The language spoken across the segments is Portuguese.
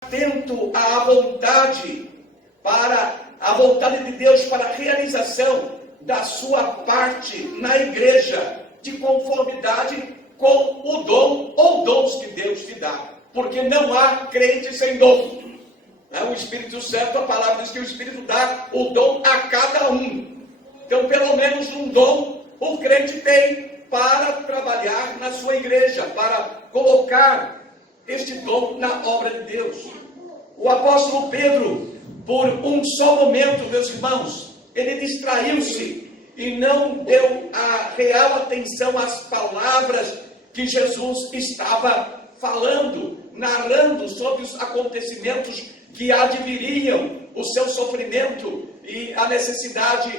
atento à vontade, para a vontade de Deus para a realização da sua parte na igreja, de conformidade com o dom ou dons que Deus te dá. Porque não há crente sem dom. O Espírito Santo, a palavra diz que o Espírito dá o dom a cada um. Então, pelo menos um dom o crente tem para trabalhar na sua igreja, para colocar este dom na obra de Deus. O apóstolo Pedro, por um só momento, meus irmãos, ele distraiu-se e não deu a real atenção às palavras que Jesus estava falando, narrando sobre os acontecimentos que adviriam o seu sofrimento e a necessidade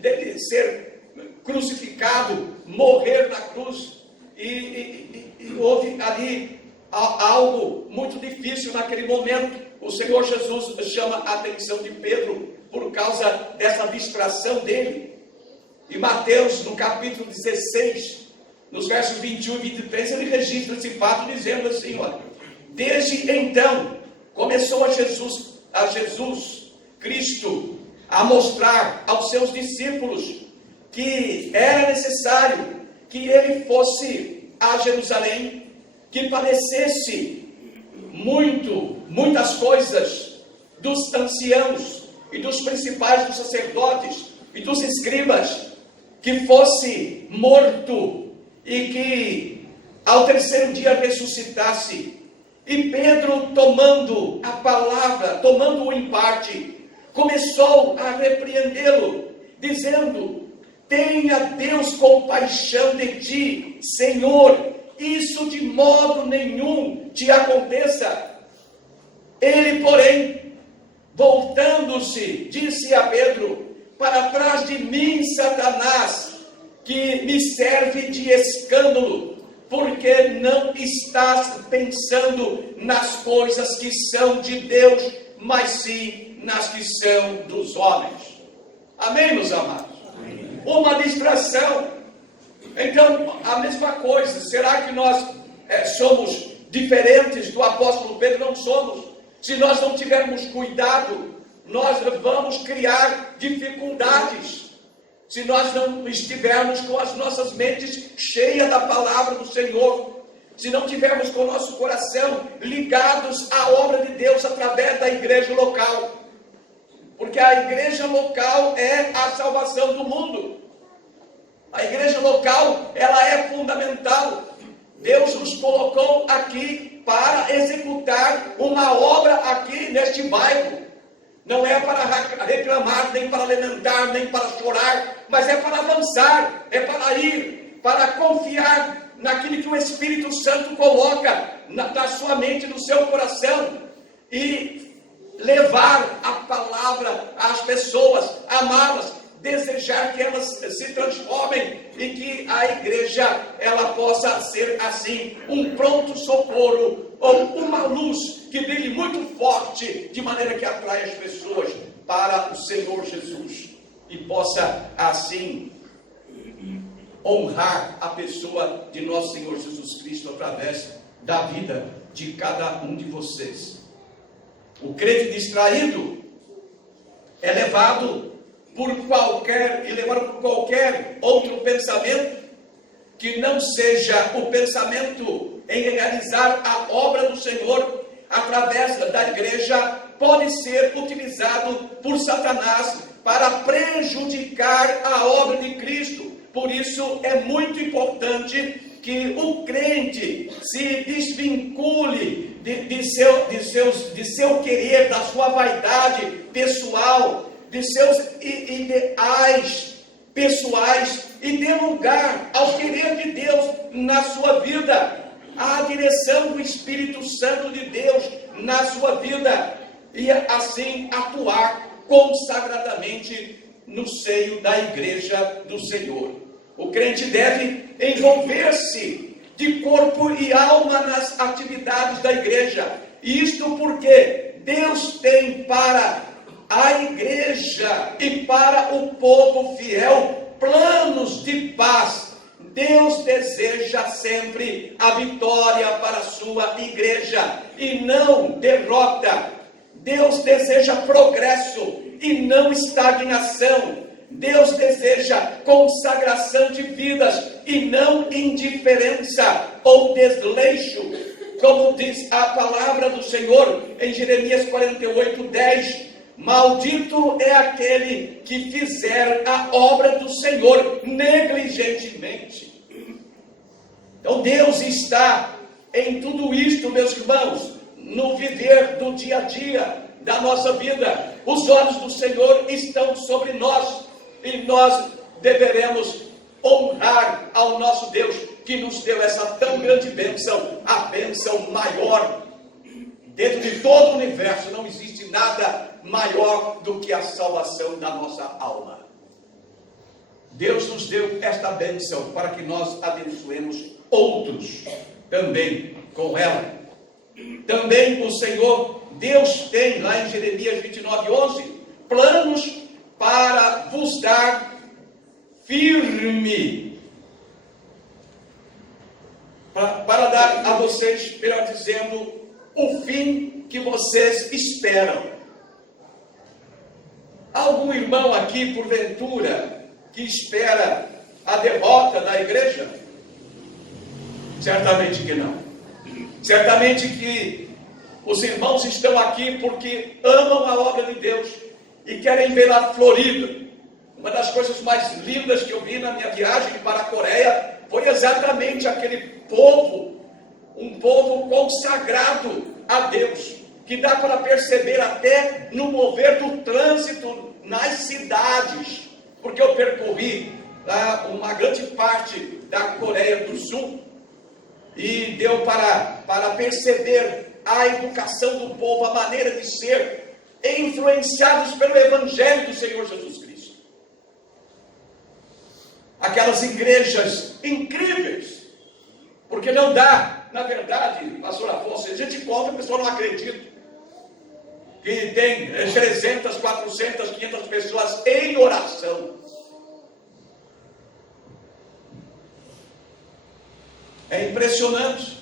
dele ser crucificado, morrer na cruz. E houve ali algo muito difícil naquele momento. O Senhor Jesus chama a atenção de Pedro por causa dessa distração dele. E Mateus, no capítulo 16, nos versos 21 e 23, ele registra esse fato dizendo assim, olha: desde então começou a Jesus Cristo a mostrar aos seus discípulos que era necessário que ele fosse a Jerusalém, que padecesse muitas coisas dos anciãos e dos principais dos sacerdotes e dos escribas, que fosse morto e que ao terceiro dia ressuscitasse. E Pedro, tomando a palavra, tomando-o em parte, começou a repreendê-lo, dizendo: tenha Deus compaixão de ti, Senhor, isso de modo nenhum te aconteça. Ele, porém, voltando-se, disse a Pedro: para trás de mim, Satanás, que me serve de escândalo, porque não estás pensando nas coisas que são de Deus, mas sim nas que são dos homens. Amém, meus amados? Amém. Uma distração. Então, a mesma coisa. Será que nós somos diferentes do apóstolo Pedro? Não somos. Se nós não tivermos cuidado, nós vamos criar dificuldades. Se nós não estivermos com as nossas mentes cheias da palavra do Senhor, se não tivermos com o nosso coração ligados à obra de Deus através da igreja local, porque a igreja local é a salvação do mundo. A igreja local, ela é fundamental. Deus nos colocou aqui para executar uma obra aqui neste bairro. Não é para reclamar, nem para lamentar, nem para chorar, mas é para avançar, é para ir, para confiar naquilo que o Espírito Santo coloca na sua mente, no seu coração, e levar a palavra às pessoas, amá-las, desejar que elas se transformem e que a igreja ela possa ser assim, um pronto socorro ou uma luz que brilhe muito forte, de maneira que atrai as pessoas para o Senhor Jesus e possa assim honrar a pessoa de nosso Senhor Jesus Cristo através da vida de cada um de vocês. O crente distraído é levado por qualquer outro pensamento que não seja o pensamento em realizar a obra do Senhor através da igreja, pode ser utilizado por Satanás para prejudicar a obra de Cristo. Por isso é muito importante que o crente se desvincule de seu querer, da sua vaidade pessoal, de seus ideais pessoais, e dê lugar ao querer de Deus na sua vida, à direção do Espírito Santo de Deus na sua vida, e assim atuar consagradamente no seio da igreja do Senhor. O crente deve envolver-se de corpo e alma nas atividades da igreja, isto porque Deus tem para a igreja e para o povo fiel planos de paz Deus deseja sempre a vitória para a sua igreja e não derrota. Deus deseja progresso e não estagnação. Deus deseja consagração de vidas e não indiferença ou desleixo. Como diz a palavra do Senhor em Jeremias 48:10, maldito é aquele que fizer a obra do Senhor negligentemente. Então Deus está em tudo isto, meus irmãos, no viver do dia a dia da nossa vida. Os olhos do Senhor estão sobre nós e nós deveremos honrar ao nosso Deus que nos deu essa tão grande bênção, a bênção maior. Dentro de todo o universo não existe nada maior do que a salvação da nossa alma. Deus nos deu esta bênção para que nós abençoemos outros também com ela. Também o Senhor, Deus tem lá em Jeremias 29:11, planos para vos dar firme, para dar a vocês, melhor dizendo, o fim que vocês esperam. Há algum irmão aqui, porventura, que espera a derrota da igreja? Certamente que não. Certamente que os irmãos estão aqui porque amam a obra de Deus e querem vê-la florida. Uma das coisas mais lindas que eu vi na minha viagem para a Coreia foi exatamente aquele povo, um povo consagrado a Deus, que dá para perceber até no mover do trânsito nas cidades, porque eu percorri uma grande parte da Coreia do Sul e deu para perceber a educação do povo, a maneira de ser, influenciados pelo Evangelho do Senhor Jesus Cristo. Aquelas igrejas incríveis, porque não dá, na verdade, pastor Afonso, a gente conta, a pessoa não acredita, que tem 300, 400, 500 pessoas em oração. É impressionante,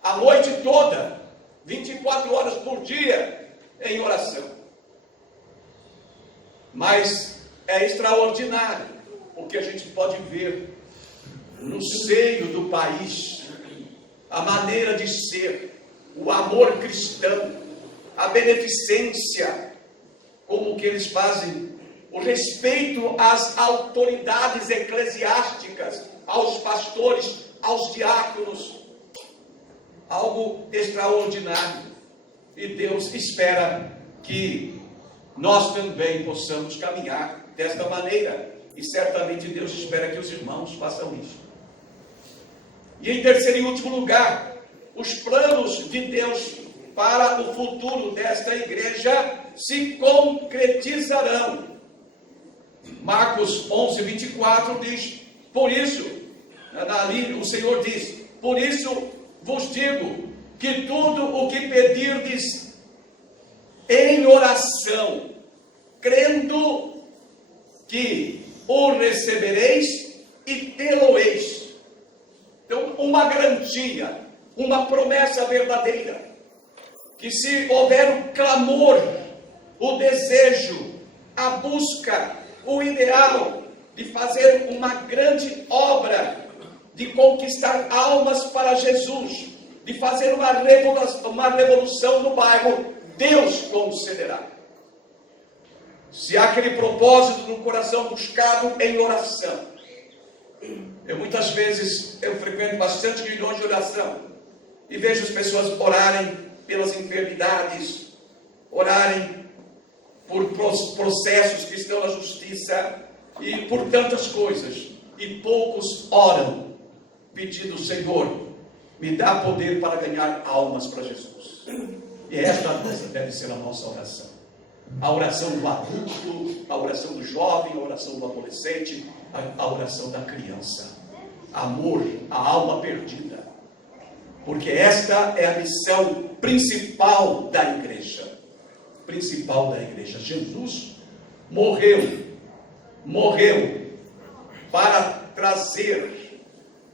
a noite toda, 24 horas por dia em oração. Mas é extraordinário o que a gente pode ver no seio do país, a maneira de ser, o amor cristão, a beneficência, como que eles fazem, o respeito às autoridades eclesiásticas, aos pastores, aos diáconos, algo extraordinário. E Deus espera que nós também possamos caminhar desta maneira, e certamente Deus espera que os irmãos façam isso. E em terceiro e último lugar, os planos de Deus para o futuro desta igreja se concretizarão. Marcos 11:24 diz, por isso, ali o Senhor diz, por isso vos digo que tudo o que pedirdes em oração, crendo que o recebereis e tê-lo-eis. Então, uma garantia, uma promessa verdadeira, que se houver o clamor, o desejo, a busca, o ideal de fazer uma grande obra, de conquistar almas para Jesus, de fazer uma revolução no bairro, Deus concederá. Se há aquele propósito no coração buscado em oração. Muitas vezes eu frequento bastante reuniões de oração e vejo as pessoas orarem pelas enfermidades, orarem por processos que estão na justiça e por tantas coisas, e poucos oram pedindo, Senhor, me dá poder para ganhar almas para Jesus. E esta deve ser a nossa oração. A oração do adulto, a oração do jovem, a oração do adolescente, a oração da criança. Amor à alma perdida. Porque esta é a missão principal da igreja. Principal da igreja. Jesus morreu para trazer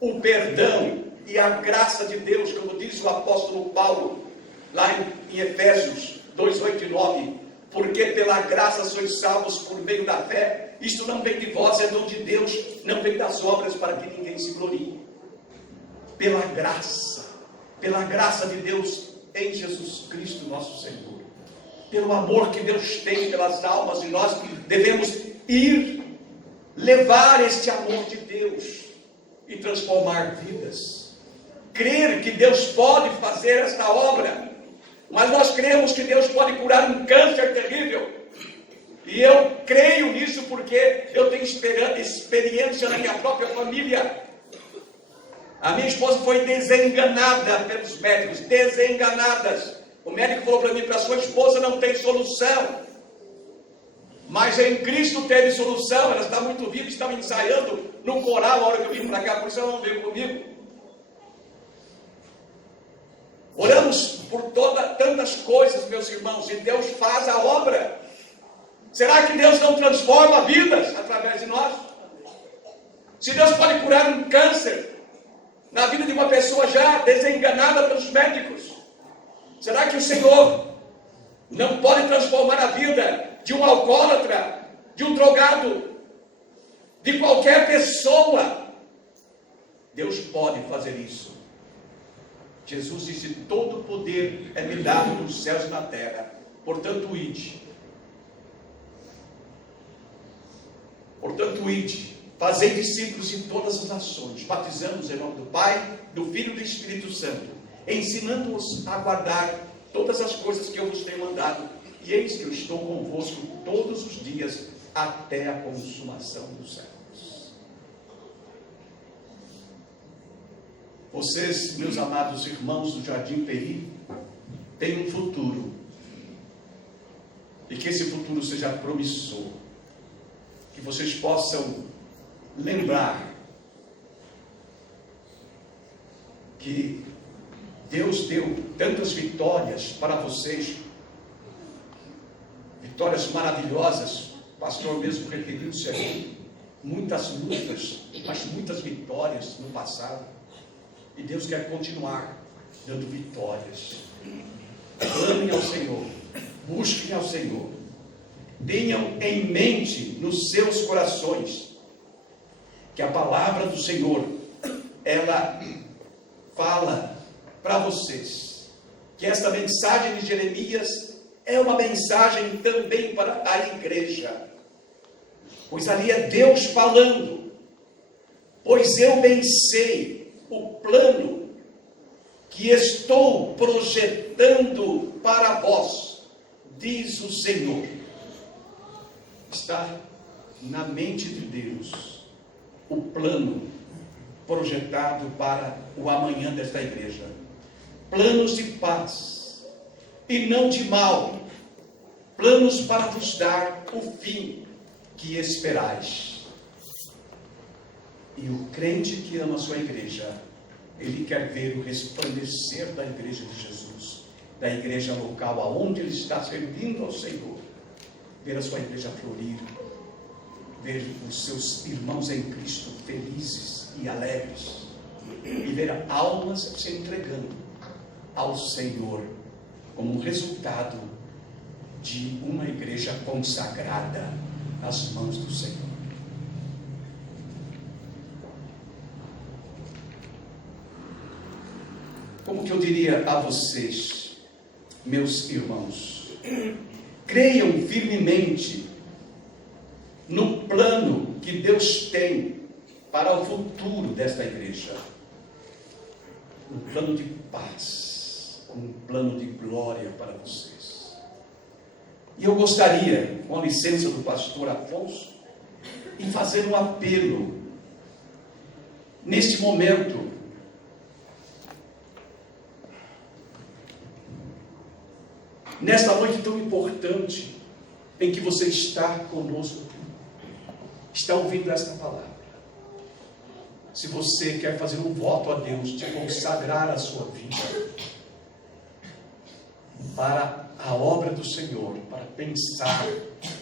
o perdão e a graça de Deus, como diz o apóstolo Paulo, lá em Efésios 2, 8 e 9, porque pela graça sois salvos por meio da fé, isto não vem de vós, é dom de Deus, não vem das obras para que ninguém se glorie. Pela graça de Deus em Jesus Cristo nosso Senhor, pelo amor que Deus tem pelas almas, e nós devemos ir levar este amor de Deus e transformar vidas, crer que Deus pode fazer esta obra, mas nós cremos que Deus pode curar um câncer terrível, e eu creio nisso porque eu tenho experiência na minha própria família. A minha esposa foi desenganada pelos médicos, desenganadas. O médico falou para mim: para sua esposa não tem solução, mas em Cristo teve solução. Ela está muito viva, estava ensaiando no coral a hora que eu vim para cá, por isso ela não veio comigo. Oramos por tantas coisas, meus irmãos, e Deus faz a obra. Será que Deus não transforma vidas através de nós? Se Deus pode curar um câncer na vida de uma pessoa já desenganada pelos médicos, será que o Senhor não pode transformar a vida de um alcoólatra, de um drogado, de qualquer pessoa? Deus pode fazer isso. Jesus disse: todo poder é me dado nos céus e na terra, portanto ide. Portanto ide, fazei discípulos de todas as nações, batizando-os em nome do Pai, do Filho e do Espírito Santo, ensinando-os a guardar todas as coisas que eu vos tenho mandado, e eis que eu estou convosco todos os dias, até a consumação dos séculos. Vocês, meus amados irmãos do Jardim Peri, têm um futuro, e que esse futuro seja promissor, que vocês possam lembrar que Deus deu tantas vitórias para vocês, vitórias maravilhosas. O pastor mesmo referiu-se aqui, muitas lutas, mas muitas vitórias no passado, e Deus quer continuar dando vitórias. Clamem ao Senhor, busquem ao Senhor, tenham em mente nos seus corações que a palavra do Senhor, ela fala para vocês, que esta mensagem de Jeremias é uma mensagem também para a igreja, pois ali é Deus falando: pois eu bem sei o plano que estou projetando para vós, diz o Senhor. Está na mente de Deus o plano projetado para o amanhã desta igreja. Planos de paz e não de mal, planos para vos dar o fim que esperais. E o crente que ama a sua igreja, ele quer ver o resplandecer da igreja de Jesus, da igreja local aonde ele está servindo ao Senhor, ver a sua igreja florir, ver os seus irmãos em Cristo felizes e alegres, e ver almas se entregando ao Senhor como resultado de uma igreja consagrada nas mãos do Senhor. Como que eu diria a vocês, meus irmãos, creiam firmemente no plano que Deus tem para o futuro desta igreja, um plano de paz, um plano de glória para vocês. E eu gostaria, com a licença do pastor Afonso, em fazer um apelo neste momento, nesta noite tão importante em que você está conosco, está ouvindo esta palavra. Se você quer fazer um voto a Deus de consagrar a sua vida para a obra do Senhor, para pensar,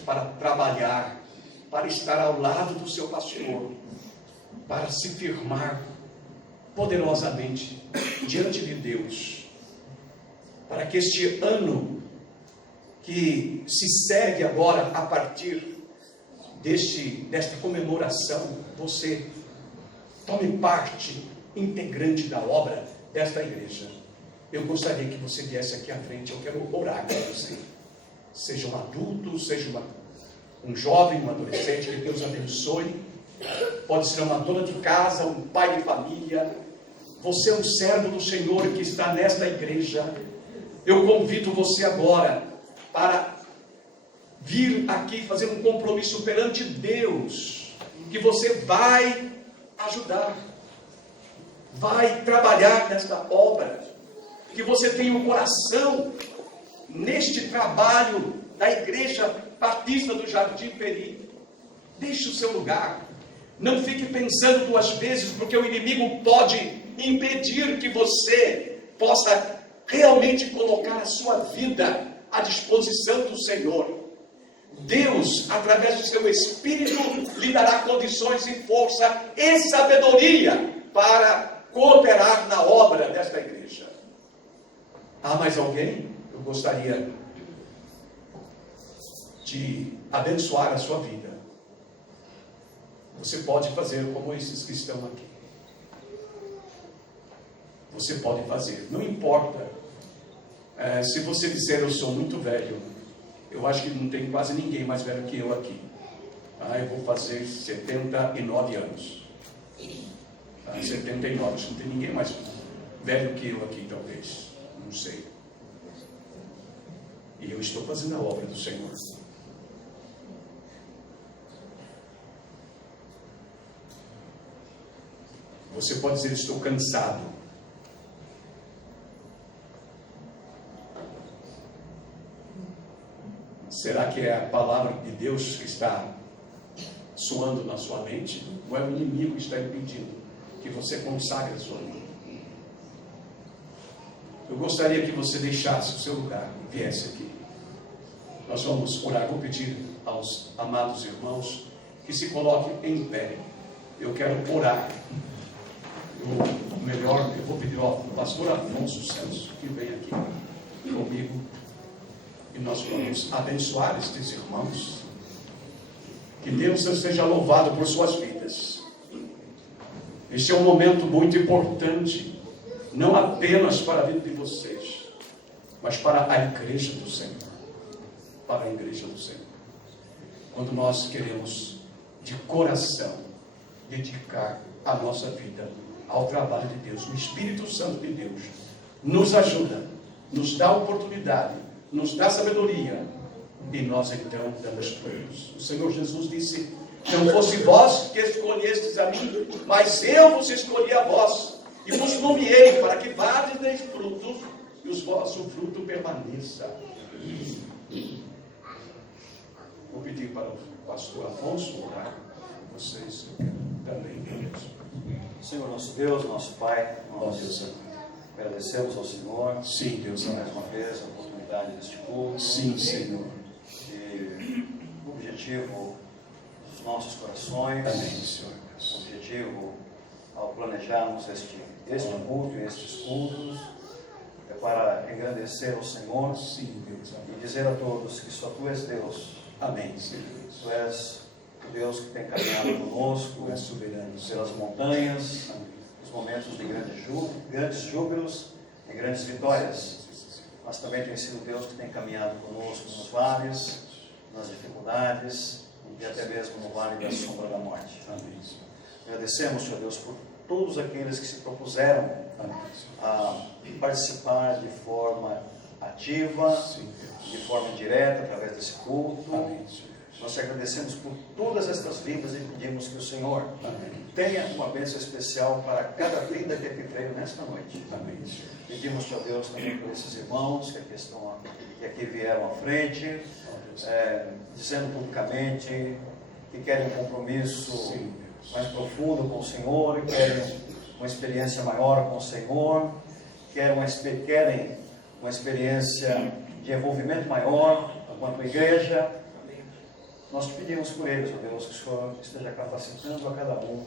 para trabalhar, para estar ao lado do seu pastor, para se firmar poderosamente diante de Deus, para que este ano que se segue agora a partir desta comemoração, você tome parte integrante da obra desta igreja. Eu gostaria que você viesse aqui à frente, eu quero orar com você. Seja um adulto, seja um jovem, um adolescente, que Deus abençoe. Pode ser uma dona de casa, um pai de família. Você é um servo do Senhor que está nesta igreja. Eu convido você agora para vir aqui fazer um compromisso perante Deus, que você vai ajudar, vai trabalhar nesta obra, que você tenha um coração neste trabalho da Igreja Batista do Jardim Peri. Deixe o seu lugar, não fique pensando duas vezes, porque o inimigo pode impedir que você possa realmente colocar a sua vida à disposição do Senhor. Deus, através do seu Espírito, lhe dará condições e força e sabedoria para cooperar na obra desta igreja. Há mais alguém? Eu gostaria de abençoar a sua vida. Você pode fazer como esses que estão aqui. Você pode fazer, não importa. Se você disser eu sou muito velho, eu acho que não tem quase ninguém mais velho que eu aqui. Eu vou fazer 79 anos. 79, acho que não tem ninguém mais velho que eu aqui, talvez. Não sei. E eu estou fazendo a obra do Senhor. Você pode dizer, estou cansado. Será que é a palavra de Deus que está soando na sua mente? Ou é o inimigo que está impedindo que você consagre a sua vida? Eu gostaria que você deixasse o seu lugar e viesse aqui. Nós vamos orar. Vou pedir aos amados irmãos que se coloquem em pé. Eu quero orar. Eu vou pedir ao pastor Afonso Celso que venha aqui comigo. E nós vamos abençoar estes irmãos. Que Deus seja louvado por suas vidas. Este é um momento muito importante, não apenas para a vida de vocês, mas para a igreja do Senhor. Para a igreja do Senhor. Quando nós queremos de coração dedicar a nossa vida ao trabalho de Deus, o Espírito Santo de Deus nos ajuda, nos dá oportunidade, nos dá sabedoria, e nós então damos frutos. O Senhor Jesus disse, não fosse vós que escolhestes a mim, mas eu vos escolhi a vós, e vos nomeei para que vades deis frutos, e o vosso fruto permaneça. Vou pedir para o pastor Afonso orar com vocês, eu quero também. Senhor nosso Deus, nosso Pai, nós agradecemos ao Senhor. Sim, Deus, mais uma vez a oportunidade deste culto. Sim, Senhor. E o objetivo dos nossos corações, amém, Senhor. O objetivo ao planejarmos este culto e estes cultos é para engrandecer o Senhor. Sim, Deus, e dizer a todos que só Tu és Deus. Amém, Senhor. Tu és o Deus que tem caminhado conosco, Tu és soberano pelas montanhas, nos momentos de grandes júbilos e grandes vitórias. Mas também tem sido Deus que tem caminhado conosco nos vales, nas dificuldades e até mesmo no vale da sombra da morte. Amém. Agradecemos, Senhor Deus, por todos aqueles que se propuseram a participar de forma ativa, de forma direta, através desse culto. Amém. Nós te agradecemos por todas estas vidas e pedimos que o Senhor tenha uma bênção especial para cada vida que aqui veio nesta noite. Amém. Pedimos, ó Deus, também por esses irmãos que aqui vieram à frente, dizendo publicamente que querem um compromisso mais profundo com o Senhor, querem uma experiência maior com o Senhor, querem uma experiência de envolvimento maior quanto à igreja. Nós te pedimos por eles, ó Deus, que o Senhor esteja capacitando a cada um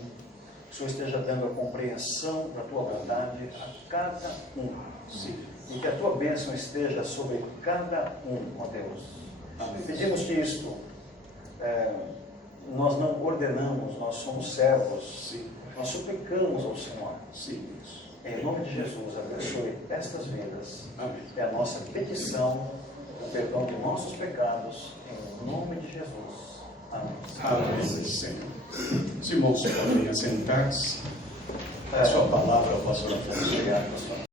o Senhor esteja dando a compreensão da tua vontade a cada um. Sim. E que a tua bênção esteja sobre cada um, ó Deus. Amém. Pedimos que isto, nós não ordenamos, nós somos servos. Sim. Nós suplicamos ao Senhor. Sim, Deus. Em nome de Jesus, abençoe estas vidas. Amém. É a nossa petição, o perdão de nossos pecados, em nome de Jesus. Amém. Amém, Senhor. Os irmãos podem assentar-se. A sua palavra, pastor Afonso. Obrigado, pastor.